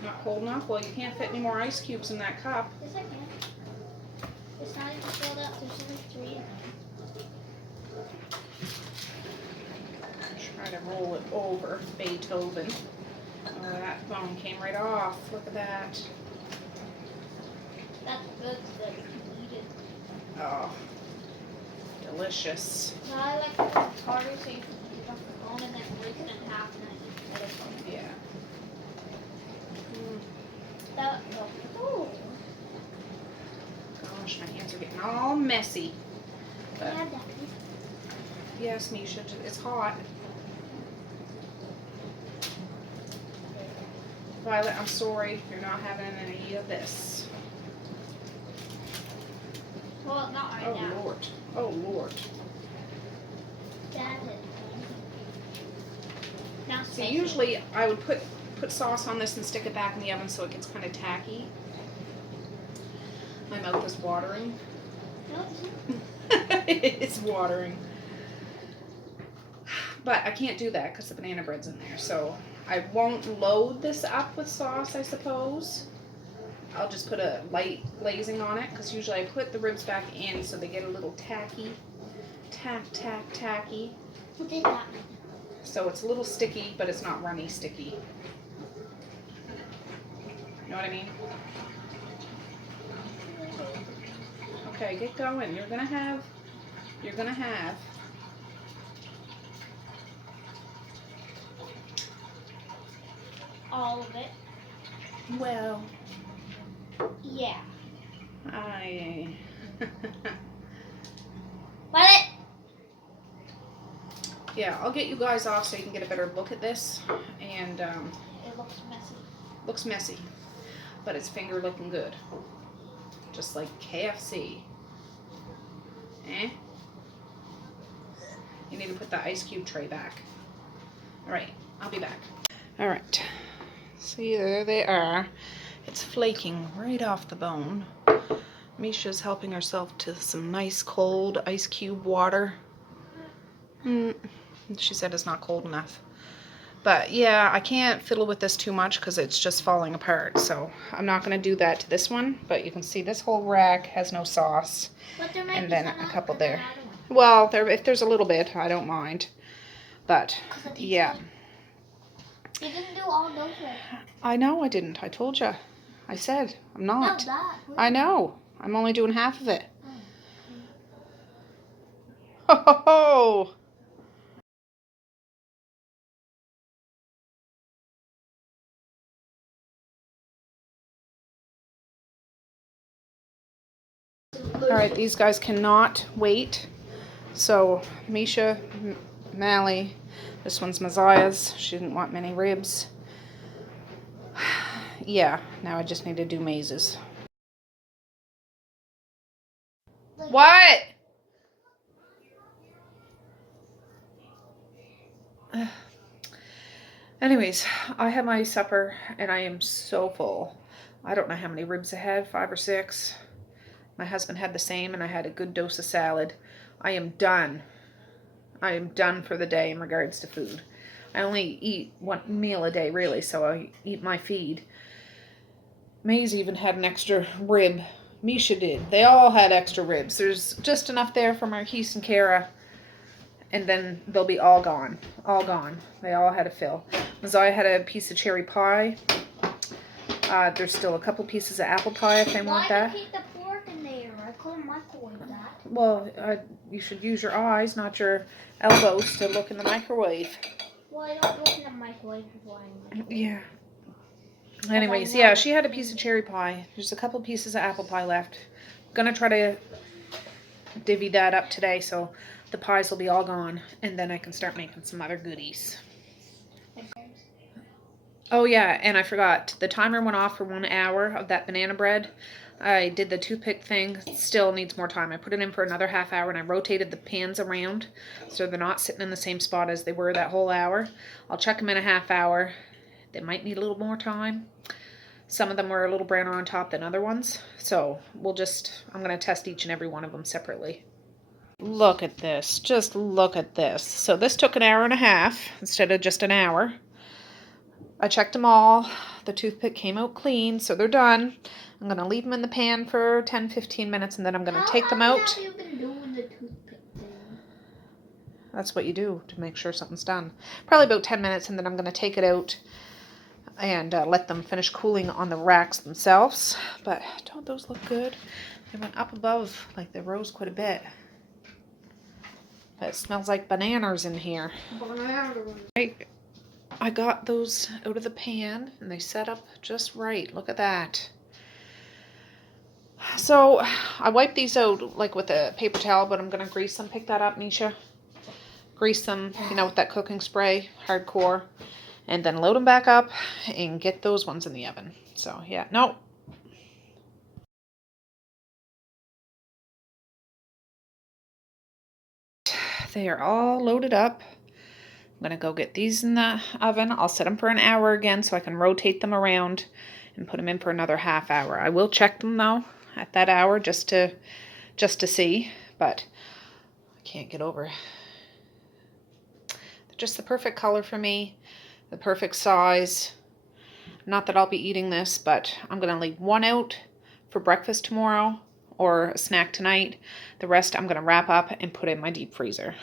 not cold enough. Well, you can't fit any more ice cubes in that cup. Yes, I can. It's not even filled up. There's only 3 in there. Try to roll it over Beethoven. Oh, that bone came right off. Look at that. That's good that you eat it. Oh, delicious. But I like it when it's harder so you can eat it off the bone and then break it in half and then let it go. Yeah. That, oh. Gosh, my hands are getting all messy. But Yeah, Daddy. yes, Misha, it's hot. Violet, I'm sorry. You're not having any of this. Well, not right Oh, now. Lord. Oh, Lord. Daddy. Now See, say usually I would put sauce on this and stick it back in the oven so it gets kind of tacky. My mouth is watering. no, it's not. It's watering. But I can't do that because the banana bread's in there. So I won't load this up with sauce, I suppose. I'll just put a light glazing on it because usually I put the ribs back in so they get a little tacky. Tacky. What did that mean? So it's a little sticky, but it's not runny sticky. You know what I mean? Okay, get going. You're gonna have All of it. well, Yeah. But yeah, I'll get you guys off so you can get a better look at this. And it looks messy. looks messy, but it's finger looking good. Just like KFC. Eh? You need to put the ice cube tray back. All right, I'll be back. All right, see, there they are. It's flaking right off the bone. Misha's helping herself to some nice cold ice cube water. She said it's not cold enough. But yeah, I can't fiddle with this too much because it's just falling apart. So I'm not going to do that to this one. But you can see this whole rack has no sauce. But there might And be then some a out couple in there. another one. Well, if there's a little bit, I don't mind. But 'Cause I think yeah. You didn't do all those right. I know I didn't. I told you. I said I'm No, not. that. I know. I'm only doing half of it. Ho ho ho! All right, these guys cannot wait. So Misha, Mally, this one's Messiah's. She didn't want many ribs. Yeah, now I just need to do Maze's. What? Anyways, I had my supper and I am so full. I don't know how many ribs I had, 5 or 6. My husband had the same and I had a good dose of salad. I am done. I am done for the day in regards to food. I only eat one meal a day really, so I eat my feed. Maze even had an extra rib. Misha did. They all had extra ribs. There's just enough there for Marquise and Kara. And then they'll be all gone. All gone. They all had a fill. Messiah had a piece of cherry pie. There's still a couple pieces of apple pie if they want that. Why did you keep the pork in there? I couldn't microwave that. Well, you should use your eyes, not your elbows, to look in the microwave. Well, I don't look in the microwave before I microwave. Yeah. Anyways, yeah, she had a piece of cherry pie. There's a couple pieces of apple pie left. Gonna try to divvy that up today so the pies will be all gone. And then I can start making some other goodies. Oh yeah, and I forgot. The timer went off for 1 hour of that banana bread. I did the toothpick thing. Still needs more time. I put it in for another half hour and I rotated the pans around so they're not sitting in the same spot as they were that whole hour. I'll check them in a half hour. They might need a little more time. Some of them were a little browner on top than other ones. So I'm going to test each and every one of them separately. Look at this. Just look at this. So this took 1.5 hours instead of just an hour. I checked them all. The toothpick came out clean, so they're done. I'm going to leave them in the pan for 10-15 minutes, and then I'm going to take them out. How have you been doing the toothpick thing? That's what you do to make sure something's done. Probably about 10 minutes, and then I'm going to take it out and let them finish cooling on the racks themselves. But don't those look good? They went up above, like they rose quite a bit. But it smells like bananas in here. I got those out of the pan and they set up just right. Look at that. So I wiped these out like with a paper towel, but I'm gonna grease them. Pick that up, Misha. Grease them, you know, with that cooking spray, hardcore, and then load them back up and get those ones in the oven. So yeah, no. They are all loaded up. I'm gonna go get these in the oven. I'll set them for an hour again so I can rotate them around and put them in for another half hour. I will check them though at that hour just to see, but I can't get over. They're just the perfect color for me, the perfect size. Not that I'll be eating this, but I'm gonna leave one out for breakfast tomorrow or a snack tonight. The rest I'm gonna wrap up and put in my deep freezer.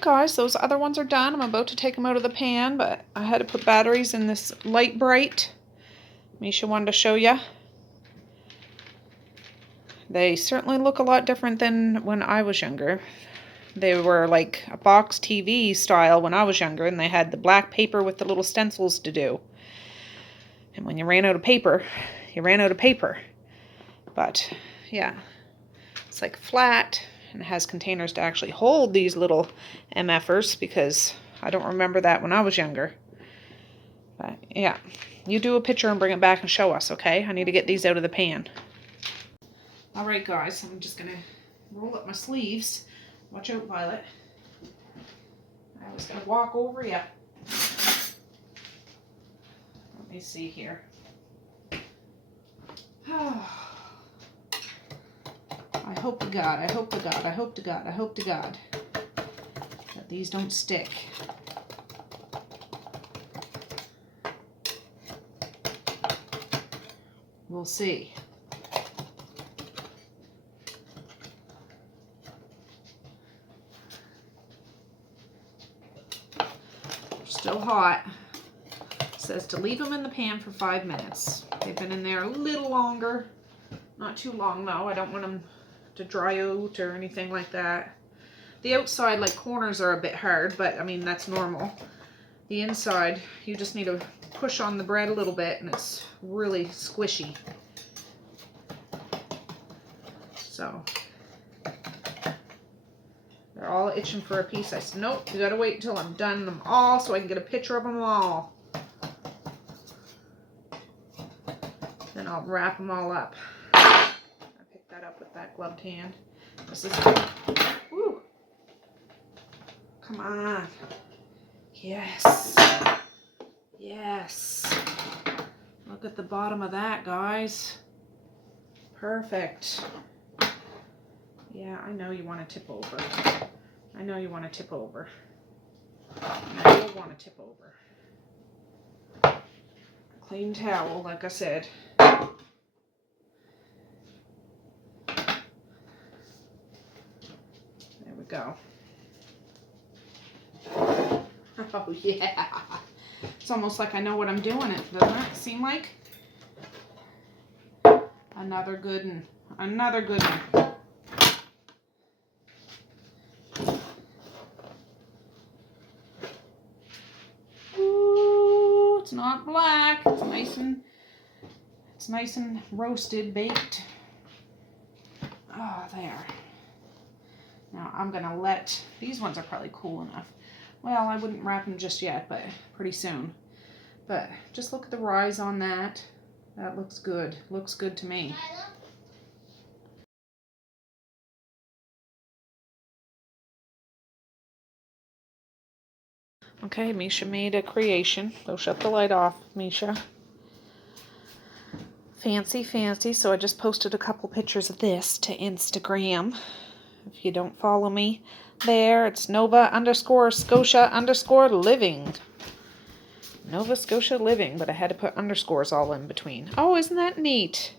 Guys, those other ones are done. I'm about to take them out of the pan, but I had to put batteries in this Light Bright. Misha wanted to show you. They certainly look a lot different than when I was younger. They were like a box TV style when I was younger, and they had the black paper with the little stencils to do. And when you ran out of paper, you ran out of paper. But yeah, it's like flat. And it has containers to actually hold these little MFers because I don't remember that when I was younger. But yeah, you do a picture and bring it back and show us, okay? I need to get these out of the pan. All right, guys, I'm just going to roll up my sleeves. Watch out, Violet. I was going to walk over you. Let me see here. I hope to God, I hope to God, I hope to God, I hope to God that these don't stick. We'll see. Still hot. It says to leave them in the pan for 5 minutes. They've been in there a little longer. Not too long though. I don't want them to dry out or anything like that. The outside, like, corners are a bit hard, but I mean, that's normal. The inside, you just need to push on the bread a little bit and it's really squishy. So they're all itching for a piece. I said, nope, you gotta wait until I'm done them all so I can get a picture of them all. Then I'll wrap them all up. I picked that up with that gloved hand. This is, woo. Come on. Yes. Yes. Look at the bottom of that, guys. Perfect. Yeah, I know you want to tip over. I know you want to tip over. I know you'll want to tip over. Clean towel, like I said. There we go. Oh, yeah. It's almost like I know what I'm doing. It doesn't it seem like? Another good one. Another good one. Ooh, it's not black. It's nice and roasted, baked. Oh, there. Now I'm gonna let, these ones are probably cool enough. Well, I wouldn't wrap them just yet, but pretty soon. But just look at the rise on that. That looks good. Looks good to me. Okay, Misha made a creation. Go shut the light off, Misha. Fancy, fancy. So I just posted a couple pictures of this to Instagram. If you don't follow me there, it's Nova_Scotia_living. Nova Scotia Living, but I had to put underscores all in between. Oh, isn't that neat?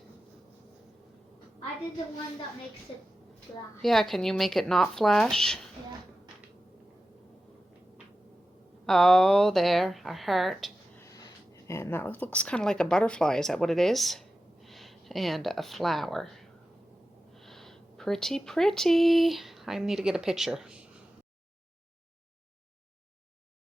I did the one that makes it flash. Yeah, can you make it not flash? Yeah. Oh, there, a heart. And that looks kind of like a butterfly. Is that what it is? And a flower. Pretty, pretty. I need to get a picture.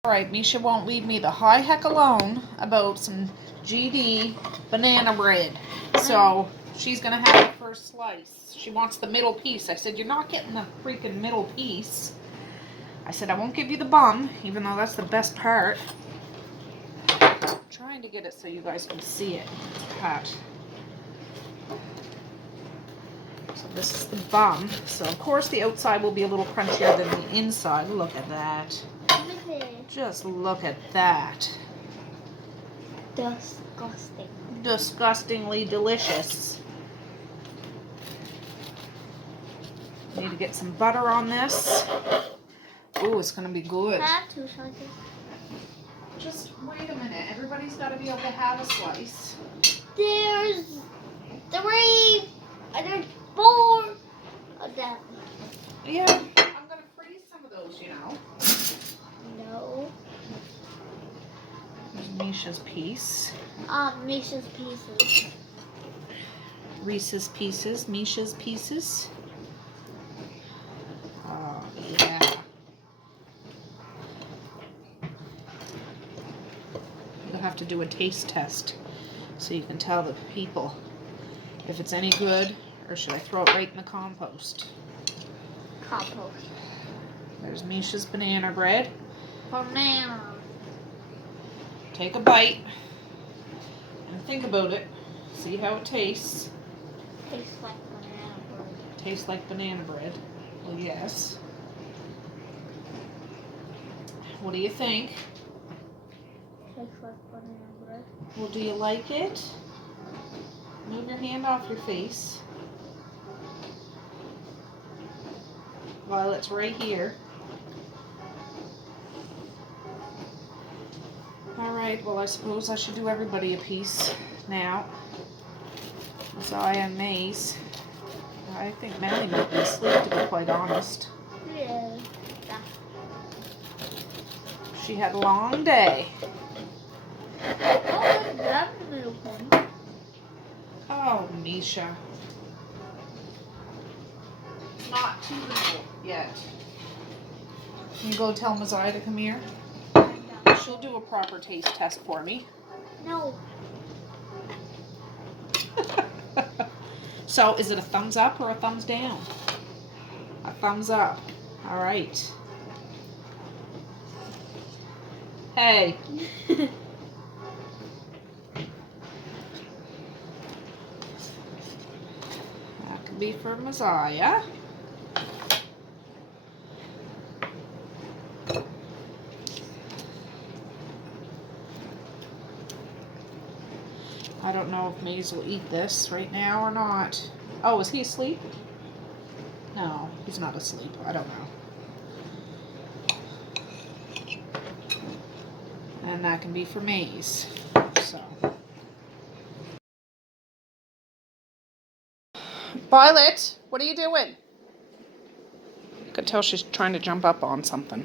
Alright, Misha won't leave me the high heck alone about some GD banana bread. So she's gonna have the first slice. She wants the middle piece. I said, you're not getting the freaking middle piece. I said, I won't give you the bun, even though that's the best part. I'm trying to get it so you guys can see it. It's cut. So this is the bun. So of course the outside will be a little crunchier than the inside. Look at that. Just look at that. Disgusting. Disgustingly delicious. Need to get some butter on this. Ooh, it's gonna be good. I have two slices. Just wait a minute. Everybody's got to be able to have a slice. There's 3 and there's 4 of them. Yeah, I'm gonna freeze some of those, you know. No. There's Misha's piece. Misha's pieces. Reese's pieces. Misha's pieces. Oh, yeah. You'll have to do a taste test so you can tell the people if it's any good or should I throw it right in the compost. Compost. There's Misha's banana bread. Banana. Take a bite and think about it. See how it tastes. Tastes like banana bread. Tastes like banana bread. Well, yes. What do you think? Tastes like banana bread. Well, do you like it? Move your hand off your face. While it's right here. Alright, well I suppose I should do everybody a piece now. Messiah and Maze. I think Melly might be asleep, to be quite honest. Yeah. She had a long day. Oh, that's the middle one. Oh, Misha. Not too little yet. Can you go tell Messiah to come here? She'll do a proper taste test for me. No. So, is it a thumbs up or a thumbs down? A thumbs up. All right. Hey. That could be for Messiah. I don't know if Maze will eat this right now or not. Oh, is he asleep? No, he's not asleep. I don't know. And that can be for Maze. So. Violet, what are you doing? You could tell she's trying to jump up on something.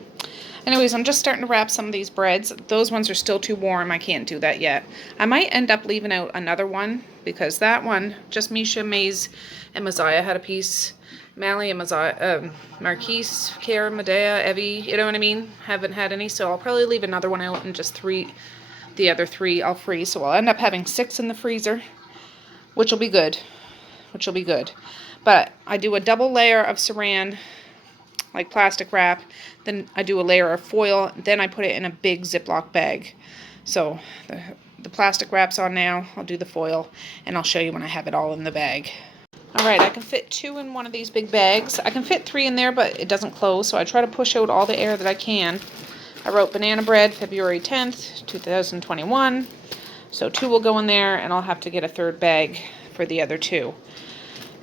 Anyways, I'm just starting to wrap some of these breads. Those ones are still too warm. I can't do that yet. I might end up leaving out another one because that one, just Misha, Maze, and Messiah had a piece. Mally and Messiah, Marquise, Kara, Medea, Evie, you know what I mean? Haven't had any, so I'll probably leave another one out and just the other 3 I'll freeze. So I'll end up having 6 in the freezer, which will be good. But I do a double layer of saran, like plastic wrap, then I do a layer of foil, then I put it in a big Ziploc bag. So the plastic wrap's on now, I'll do the foil, and I'll show you when I have it all in the bag. Alright, I can fit 2 in one of these big bags. I can fit 3 in there, but it doesn't close, so I try to push out all the air that I can. I wrote banana bread, February 10th, 2021. So 2 will go in there, and I'll have to get a 3rd bag for the other 2.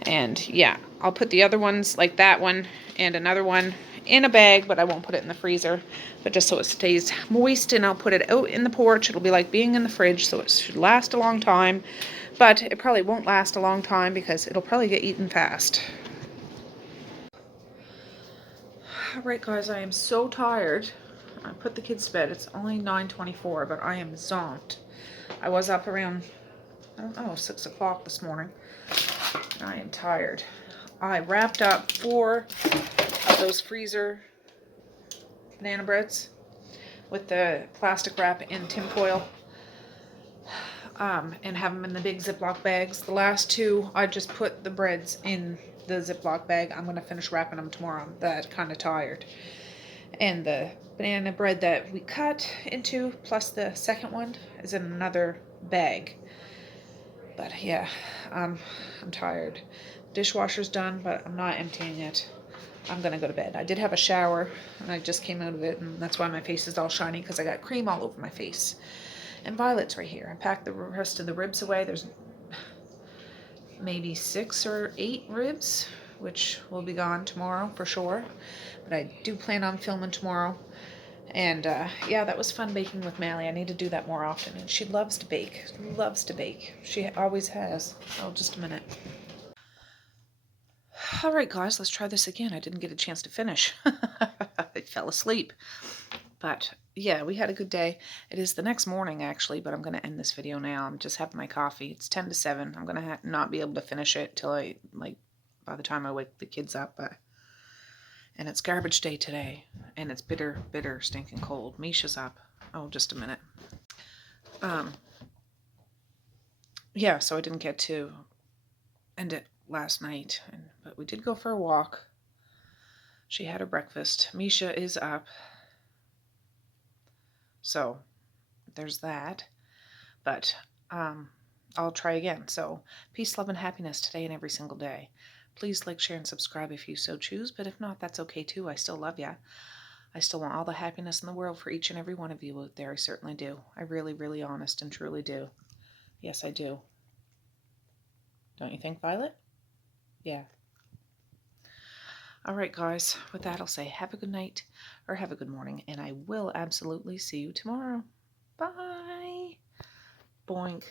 And yeah, I'll put the other ones, like that one and another one, in a bag, but I won't put it in the freezer. But just so it stays moist, and I'll put it out in the porch. It'll be like being in the fridge, so it should last a long time. But it probably won't last a long time because it'll probably get eaten fast. Alright guys, I am so tired. I put the kids to bed. It's only 9:24, but I am zonked. I was up around, I don't know, 6 o'clock this morning. And I am tired. I wrapped up 4 of those freezer banana breads with the plastic wrap in tinfoil. And have them in the big Ziploc bags. The last 2, I just put the breads in the Ziploc bag. I'm going to finish wrapping them tomorrow. I'm that kind of tired. And the banana bread that we cut into, plus the second one, is in another bag. But yeah, I'm tired. Dishwasher's done, but I'm not emptying it. I'm going to go to bed. I did have a shower, and I just came out of it, and that's why my face is all shiny, because I got cream all over my face. And Violet's right here. I packed the rest of the ribs away. There's maybe 6 or 8 ribs, which will be gone tomorrow for sure. But I do plan on filming tomorrow. And yeah, that was fun baking with Mally. I need to do that more often. And she loves to bake. Loves to bake. She always has. Oh, just a minute. All right, guys, let's try this again. I didn't get a chance to finish. I fell asleep. But yeah, we had a good day. It is the next morning, actually, but I'm going to end this video now. I'm just having my coffee. It's 10 to 7. I'm going to not be able to finish it till by the time I wake the kids up. And it's garbage day today. And it's bitter, bitter, stinking cold. Misha's up. Oh, just a minute. Yeah, so I didn't get to end it last night. But we did go for a walk. She had her breakfast. Misha is up. So there's that, but I'll try again. So peace, love, and happiness today and every single day. Please like, share, and subscribe if you so choose, but if not, that's okay too. I still love ya. I still want all the happiness in the world for each and every one of you out there. I certainly do. I really, really honest and truly do. Yes, I do. Don't you think, Violet? Yeah. All right, guys, with that, I'll say have a good night or have a good morning, and I will absolutely see you tomorrow. Bye. Boink.